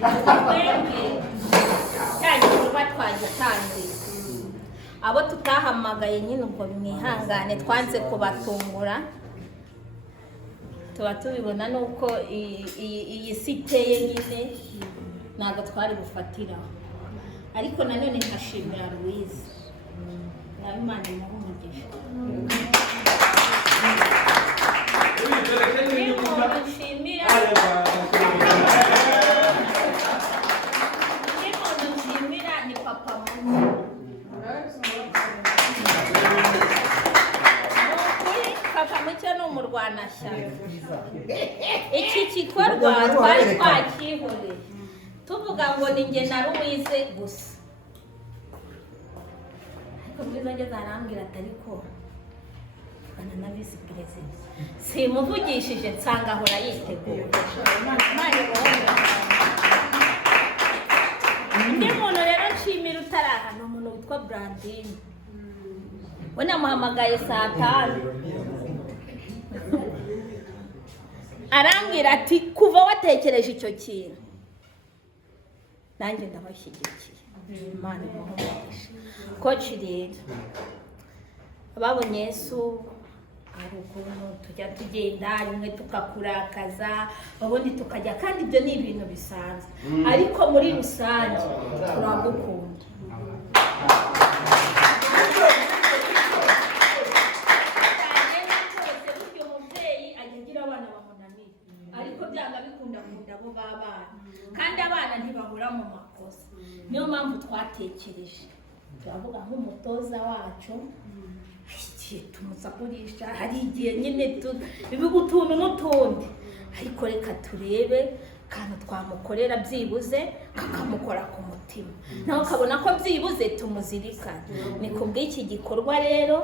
twebwe cya gikorwa twagitangiye abo tutahamagaye nyine ubwo mwihangane twanze kubatungura tuba tubibona nuko iyi si iteye nyine ntabwo twari gufatiraho ariko nanone nkashimira Louise nawe Imana imuhe umugisha nshimira ni papa muto papa muto ni umurwanashyaka iki gikorwa twari twakihoreye tuvuga ngo ni njye na Louise gusa ariko Louise ageze arambwira ati ariko na visi perezida simuvugishije nsanga ahora yiteguye undi muntu rero nshimira utaraha ni umuntu witwa Brandine we namuhamagaye saa 5 arambwira ati kuva watekereje icyo kintu nanjye ndabashyigikiye Imana imuhumugisha koci rero ababonye Yesu ari ukuntu tujya tugenda rimwe tukakurakaza ubundi tukajya kandi ibyo ni ibintu bisanzwe ariko muri rusange turagukunda ariko byanga bikunda abo babana kandi abana ntibahura mu makosa niyo mpamvu twatekereje turavuga nk'umutoza wacu tumusakurisha hari igihe nyine bivuga utuntu n'utundi ariko reka turebe kandi twamukorera byibuze kakamukora ku mutima nawe ukabona ko byibuze tumuzirikana ni kubw'iki gikorwa rero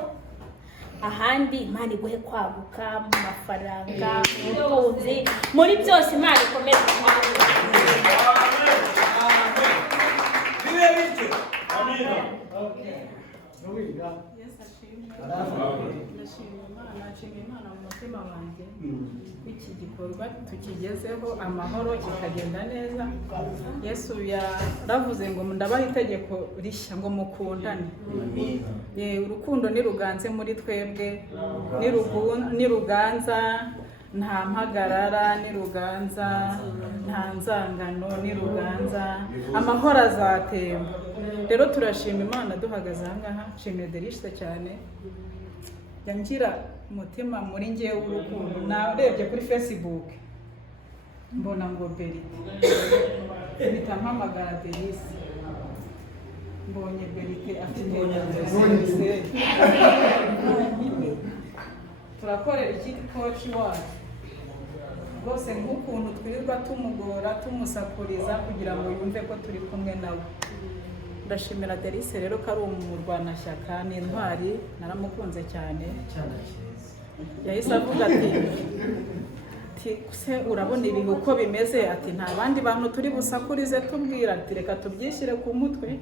ahandi Imana iguhe kwaguka mu mafaranga mu butunzi muri byose Imana ikomeze kwaguka ndashima Imana mu mutima wanjye iki gikorwa tukigezeho amahoro kikagenda neza. Yesu yaravuze ngo ndabaha itegeko rishya ngo mukundane. Urukundo niruganze muri twebwe, niruganza nta mpagarara, niruganza nta nzangano, niruganza amahoro azatemba. Rero turashima Imana duhagaze aha ngaha. Nshimye Derisha cyane yangira umutima muri ngewe w'urukundo. Narebye kuri Facebook mbona ngo Berite mpita mpamagara Derisha, mbonye Berite afite turakorera iki koci wacu rwose nk'ukuntu twirirwa tumugora tumusakuriza kugira ngo yumve ko turi kumwe nawe. Ndashimira Derisha rero ko ari umurwanashyaka, ni intwari, naramukunze cyane. Yahise avuga ati se urabona ibihe uko bimeze, ati nta bandi bantu turi busakurize tubwira, ati reka tubyishyire ku mutwe.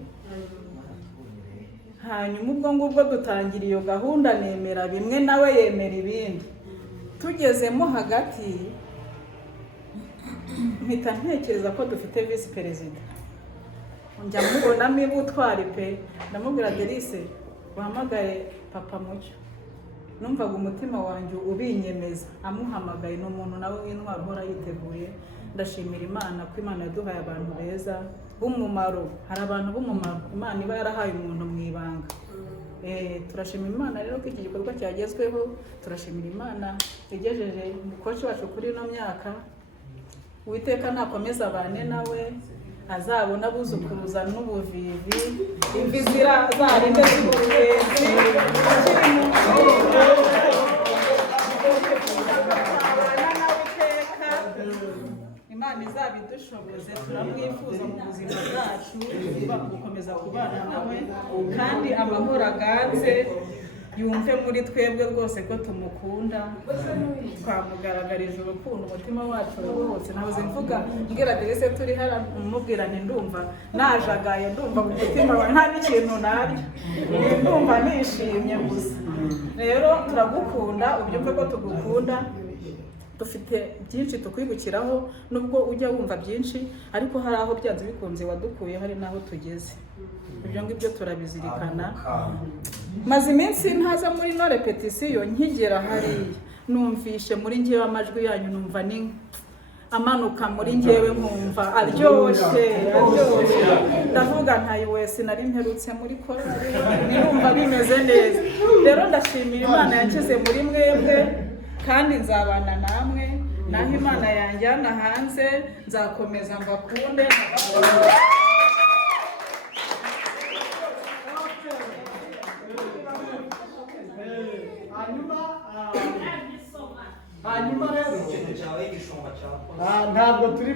Hanyuma ubwo ngubwo dutangira iyo gahunda, nemera bimwe nawe yemera ibindi. Tugezemo hagati mpita ntekereza ko dufite visi perezida. Njya mubonamo ibutwari pe, ndamubwira Derisha wahamagaye papa Mucyo. Numvaga umutima wanjye ubinyemeza, amuhamagaye ni umuntu nawe w'intwari uhora yiteguye. Ndashimira Imana ko Imana yaduhaye abantu beza b'umumaro. Hari abantu b'umumaro Imana iba yarahaye umuntu mu ibanga. Turashimira Imana rero ko iki gikorwa cyagezweho. Turashimira Imana igejeje umukoci wacu kuri ino myaka. Uwiteka nakomeza abane nawe, azabona abuzukuruza n'ubuvivi, imvi zarinde z'ubugenzi Imana izabidushoboze. Turamwifuza mu buzima bwacu gukomeza kubana nawe, kandi amahoro aganze yumve muri twebwe rwose ko tumukunda. Twamugaragarije urukundo, umutima wacu wose. Nahoze mvuga mbwira Derisha turi hara mubwira nti ndumva najagaye, ndumva mu mutima wawe nta n'ikintu naryo, ndumva nishimye gusa. Rero turagukunda, ubyumve ko tugukunda. dufite byinshi tukwibukiraho, nubwo ujya wumva byinshi ariko hari aho byanze bikunze wadukuye, hari n'aho tugeze. Ibyo ngibyo turabizirikana. Maze iminsi ntaza muri no repetition, nkigera hariya numvishe muri njyewe amajwi yanyu, numva ni amanuka muri njyewe, nkumva aryoshye. Ndavuga ntayo wese nari mperutse muri korali, nirumva bimeze neza. Rero ndashimira Imana yanshyize muri mwebwe, kandi nzabana namwe, naho Imana yanjyana hanze nzakomeza mbakunde. hanyuma rero ntabwo turi